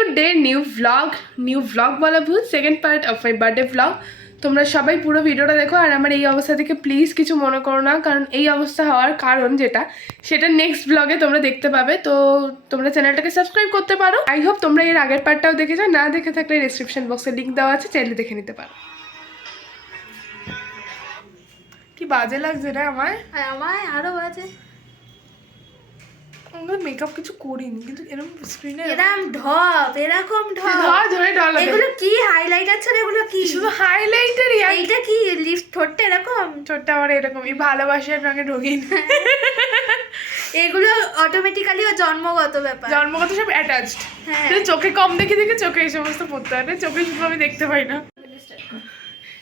New day new vlog new vlog বলা ভুল second part of my birthday vlog তোমরা সবাই পুরো ভিডিওটা দেখো, আর আমার এই অবস্থা থেকে প্লিজ কিছু মনে করো না, কারণ এই অবস্থা হওয়ার কারণ যেটা, সেটা নেক্সট ব্লগে তোমরা দেখতে পাবে। তো তোমরা চ্যানেলটাকে সাবস্ক্রাইব করতে পারো। আই হোপ তোমরা এর আগের পার্টটাও দেখেছ, না দেখে থাকলে ডিসক্রিপশন বক্সে লিঙ্ক দেওয়া আছে, চাইলে দেখে নিতে পারো। কি বাজে লাগছে রে আমার আমায় আরও আছে আমরা মেকআপ কিছু করিনি কিন্তু এরকম স্ক্রিনে এরকম ঢপ এরকম ঢপ। ধর ধরে ডল এগুলো কি হাইলাইটার ছিল এগুলো কি? শুধু হাইলাইটারই এইটা কি লিপস ঠোঁটটা এরকম? ছোট্ট আমার এরকম এই ভালোবাসার রঙে ঢুকিয়ে এগুলো অটোমেটিক্যালি ও জন্মগত ব্যাপার। জন্মগত সব অ্যাটাচড হ্যাঁ। চোখে কম দেখে দেখে চোখে এই সমস্ত পড়তে হবে চোখে শুধু আমি দেখতে পাই না।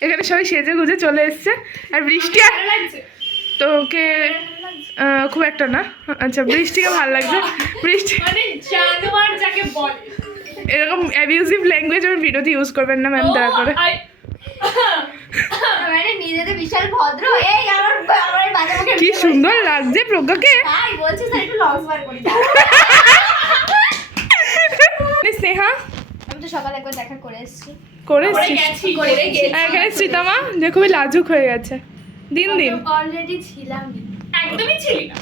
এখানে সবাই সেজে গুজে চলে এসছে আর বৃষ্টি তো ওকে খুব একটা না। আচ্ছা বৃষ্টিকে ভালো লাগছে। বৃষ্টি মানে জানোয়ার যাকে বলে। এরকম অ্যাবিউজিভ ল্যাঙ্গুয়েজ আমার ভিডিওতে ইউজ করবেন না ম্যাম দয়া করে। মানে কি সুন্দর লাগছে প্রজ্ঞাকে। স্নেহা। আমি তো সকালে একবার দেখা করে এসেছি। করে আর এখানে শ্রীতামা যে খুবই লাজুক হয়ে গেছে। দিন দিন। অলরেডি ছিলাম একদমই ছিলি না।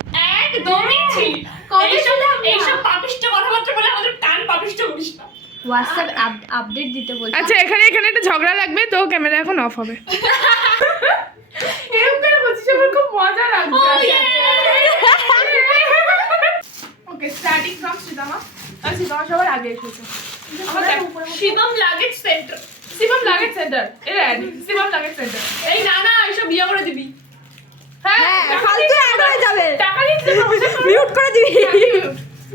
একদমই ছিলি না। কবে না? এইসব পাপিষ্ট কথাবার্তা বলে আমাদের কান পাপিষ্ট করিস না। হোয়াটসঅ্যাপ আপডেট দিতে বলছি। আচ্ছা এখানে এখানে একটা ঝগড়া লাগবে তো ক্যামেরা এখন অফ হবে। এরকম করে বলছিস আমার খুব মজা লাগছে। ওকে স্টার্টিং ফ্রম শ্রীতামা আর শ্রীতামা সবার আগে এসেছে। Shivam luggage centre Shivam luggage centre এর অ্যাড শিবম লাগেজ সেন্টার এই না না এসব বিয়ে করে দিবি। হ্যাঁ ফালতু অ্যাড হয়ে যাবে। টাকা দিচ্ছে মিউট করে দিবি।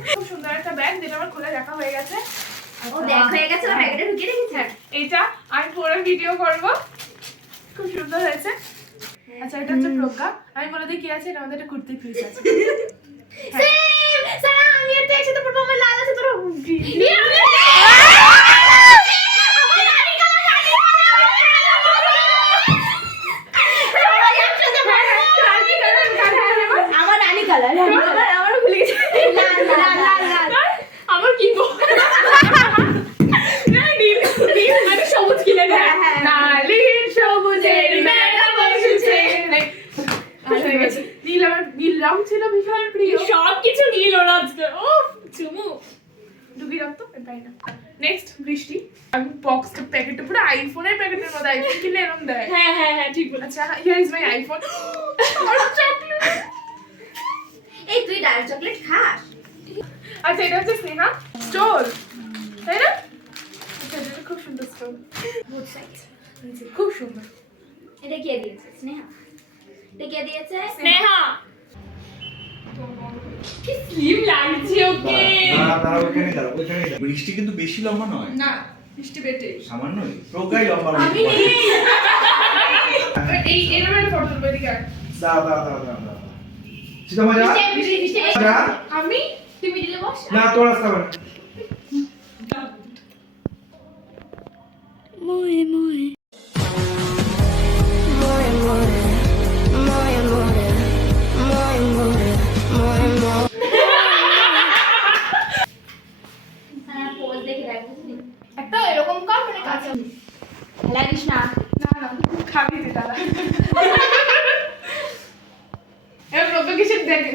খুব সুন্দর একটা ব্যাগ যেটা আমার খুলে রাখা হয়ে গেছে। ও দেখ হয়ে গেছে না প্যাকেটে ঢুকিয়ে রেখেছি। হ্যাঁ এইটা আমি পরে ভিডিও করব। খুব সুন্দর হয়েছে। আচ্ছা এটা হচ্ছে প্রজ্ঞা। আমি বলে দিই কি আছে? এটা আমাদের একটা কুর্তি পিস আছে। সেম স্যার আমি একটা একসাথে পড়ব আমার লাল আছে তোর আমার রানী কালার আমার আমার ভুলে গেছি লাল লাল লাল লাল আমার কি গো না নীল নীল মানে সবুজ কিনে দেয় হ্যাঁ, হ্যাঁ। নালি সবুজের মেলা বসেছে আচ্ছা, হয়ে গেছে। নীল আমার নীল রং ছিল ভীষণ প্রিয় সব কিছু নীল ওর আজকে ও চুমু ডুবি রাখতো তাই না নেক্সট বৃষ্টি আমি বক্সটা প্যাকেটটা পুরো আইফোনের প্যাকেটের মধ্যে আইফোন কিনলে এরকম দেয়। হ্যাঁ হ্যাঁ হ্যাঁ ঠিক বলে আচ্ছা here is my iPhone chocolate এই তুই ডার্ক চকলেট খাস? আচ্ছা এটা হচ্ছে স্নেহা। স্টোল তাই না? আচ্ছা এটা খুব সুন্দর স্টোল গুড সাইজ খুব সুন্দর। এটা কে দিয়েছে? স্নেহা। এটা কে দিয়েছে? স্নেহা। কি স্লিম লাগছে ওকে। দাঁড়া, দাঁড়া, ওইখানেই দাঁড়া, ওইখানেই দাঁড়া। বৃষ্টি কিন্তু বেশি লম্বা নয়। না মিষ্টি বেটে সামান্যই প্রজ্ঞাই লম্বা আমি। এই এরকম একটা ফটো তুলবে এদিকে দা দা দা দা দাঁড়া, মজা যা। আমি? তুমি দিলে বস। না, তোর আসতে হবে মোয়ে হ্যাঁ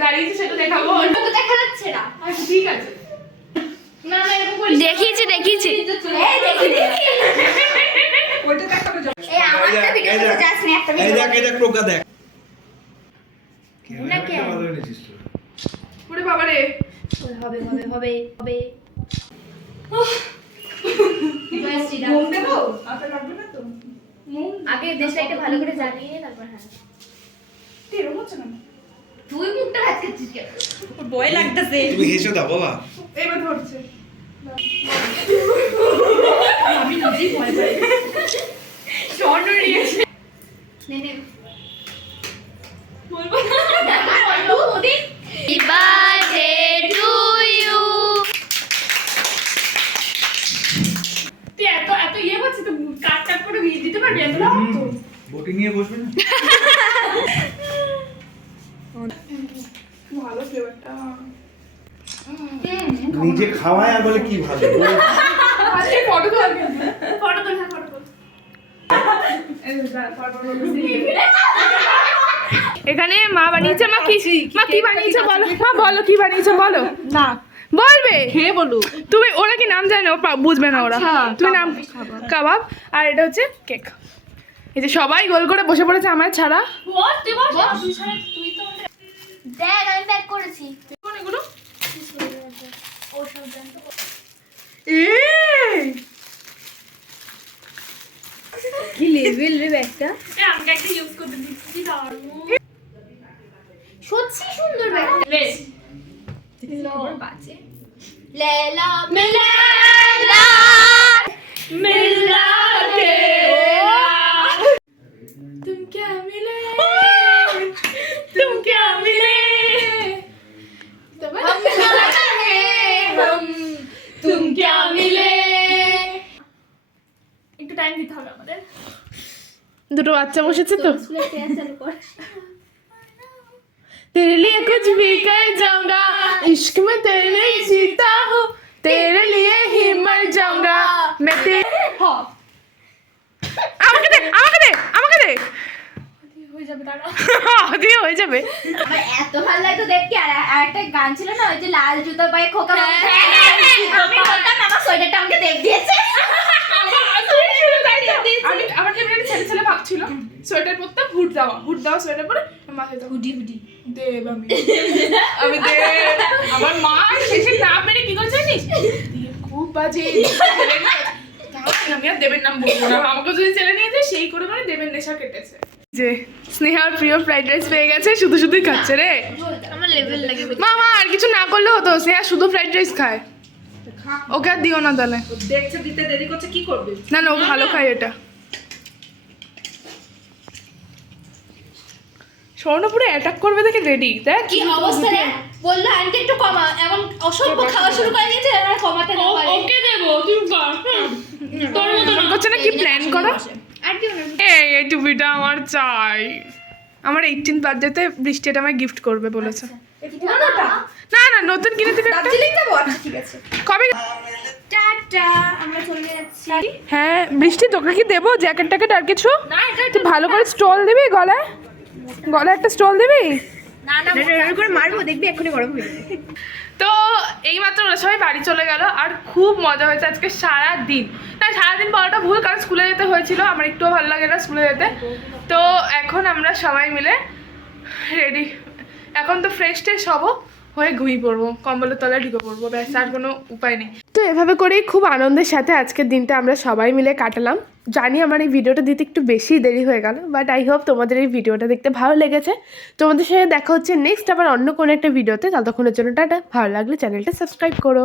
দাঁড়িয়েছে সেটা দেখাবো। তোকে দেখা যাচ্ছে না। আচ্ছা ঠিক আছে। না না এরকম করিস দেখিয়েছি দেখিয়েছি। এই দেখি দেখি। ওইটা দেখাবো এই আমারটা ভিডিও যাস না একটা এই দেখ, এই দেখ, প্রজ্ঞা দেখ। না কেন? ভালো এনেছিস তুই। ওরে বাবা রে। হবে হবে হবে হবে। জয় দেবো? মাথা লাগবে না তো? আগে দেশটা একটু ভালো করে জানিয়ে তারপর হ্যাঁ। হচ্ছে না? তুই মুখটা হাতকাচ্ছিস কেন? ভয় লাগতেছে। তুমি হেসে দাও বাবা। এবার ধরছে। আমি নিজেই ভয় পাই। স্বর্ণ নিয়েছে নে নে। বলব Happy birthday to you. তুই এত এত ইয়ে করছিস তো কাট কাট করে দিয়ে দিতে পারবি এত লাভ তো বটি নিয়ে বসবে না ভালো ফ্লেভারটা নিজে খাওয়ায় আর বলে কি ভালো? আজকে ফটো তোলা। ফটো তোল হ্যাঁ ফটো তোল। এখানে মা বানিয়েছে মা কি মা কি বানিয়েছে বলো? মা বলো কি বানিয়েছে বলো। না। বলবে? খেয়ে বলু তুমি ওরা কি নাম জানে? ও বুঝবে না ওরা। আচ্ছা, তুমি নাম কাবাব। আর এটা হচ্ছে কেক এই যে সবাই গোল করে বসে পড়েছে আমার ছাড়া। বস তুই বস তুই ছাড়া তুই তো দেখ আমি প্যাক করেছি। কোন এগুলো কি লেভেল রে ব্যাগটা? আমাকে একটা ইউজ করতে দিচ্ছি দারুণ। সত্যি সুন্দর ব্যাগটা বাজে। লেলা মেলা मिला দুটো বাচ্চা বসেছে তো স্কুলে ক্লাস চালু কর तेरे लिए कुछ भी कर जाऊंगा इश्क में तेरे जीता हूँ तेरे लिए ही मर जाऊंगा मैं तेरे আমাকে দে আমাকে দে আমাকে দে হয়ে যাবে দাঁড়া দিয়ে হয়ে যাবে আমার এত ভালো লাগতো দেখতে আর আর একটা গান ছিল না ওই যে লাল জুতো পায়ে খোকা হ্যাঁ, বাবু। হ্যাঁ, হ্যাঁ, আমি বলতাম আমার সোয়েটারটা আমাকে দেখ দিয়েছে সোয়েটার পরতাম হুড দেওয়া হুড দেওয়া সোয়েটার পরে মাথায় হুডি হুডি। দেব আমি আমি দেব আমার মা শেষে না পেরে কি করছে জানিস? খুব বাজে। না, আমি আর দেবের নাম বলব না। আমাকে যদি ছেলে নিয়েছে সেই করে মানে দেবের নেশা কেটেছে। যে স্নেহার প্রিয় ফ্রাইড রাইস পেয়ে গেছে শুধু শুধুই খাচ্ছে রে। আমার লেভেল লাগে মামা আর কিছু না করলে হতো। স্নেহা শুধু ফ্রাইড রাইস খায়। ওকে আর দিও না তাহলে। দেখছে দিতে দেরি করছে কি করবে? না না ও ভালো খায় এটা। স্বর্ণপুরে অ্যাটাক করবে দেখে রেডি দেখ। কি অবস্থা রে? বলল আন্টি একটু কমা এমন অসভ্য খাওয়া শুরু করে দিয়েছে আর কমাতে না পারে। ওকে দেবো তুই কর তোর মতো মনে করছে না কি প্ল্যান করা? আর এই এই টুপিটা আমার চাই। আমার এইটিন বার্থডেতে বৃষ্টি এটা আমায় গিফট করবে বলেছে। পুরোনোটা না না নতুন কিনে দিবে একটা। দার্জিলিং যাব? আচ্ছা ঠিক আছে। কবে? টাটা আমরা চলে যাচ্ছি। হ্যাঁ বৃষ্টি তোকে কি দেবো? জ্যাকেট ট্যাকেট আর কিছু? না ভালো করে স্টল দিবি গলায়? গলায় একটা স্টল দিবি? তো এই করে মারবো দেখবি গরম হয়ে তো এইমাত্র ওরা সবাই বাড়ি চলে গেল আর খুব মজা হয়েছে আজকে সারা দিন না সারাদিন বলাটা ভুল কারণ স্কুলে যেতে হয়েছিল আমার একটুও ভালো লাগে না স্কুলে যেতে। তো এখন আমরা সবাই মিলে রেডি। এখন তো ফ্রেশ ট্রেশ হব। হয়ে ঘুমিয়ে পড়ব, কম্বলের তলায় ঢুকে পড়ব, ব্যাস, আর কোনো উপায় নেই। তো এভাবে করেই খুব আনন্দের সাথে আজকের দিনটা আমরা সবাই মিলে কাটালাম। জানি আমার এই ভিডিওটা দিতে একটু বেশি দেরি হয়ে গেল বাট আই হোপ তোমাদের এই ভিডিওটা দেখতে ভালো লেগেছে। তোমাদের সাথে দেখা হচ্ছে নেক্সট আবার অন্য কোনো একটা ভিডিওতে, ততক্ষণের জন্য টাটা, ভালো লাগলে চ্যানেলটা সাবস্ক্রাইব করো।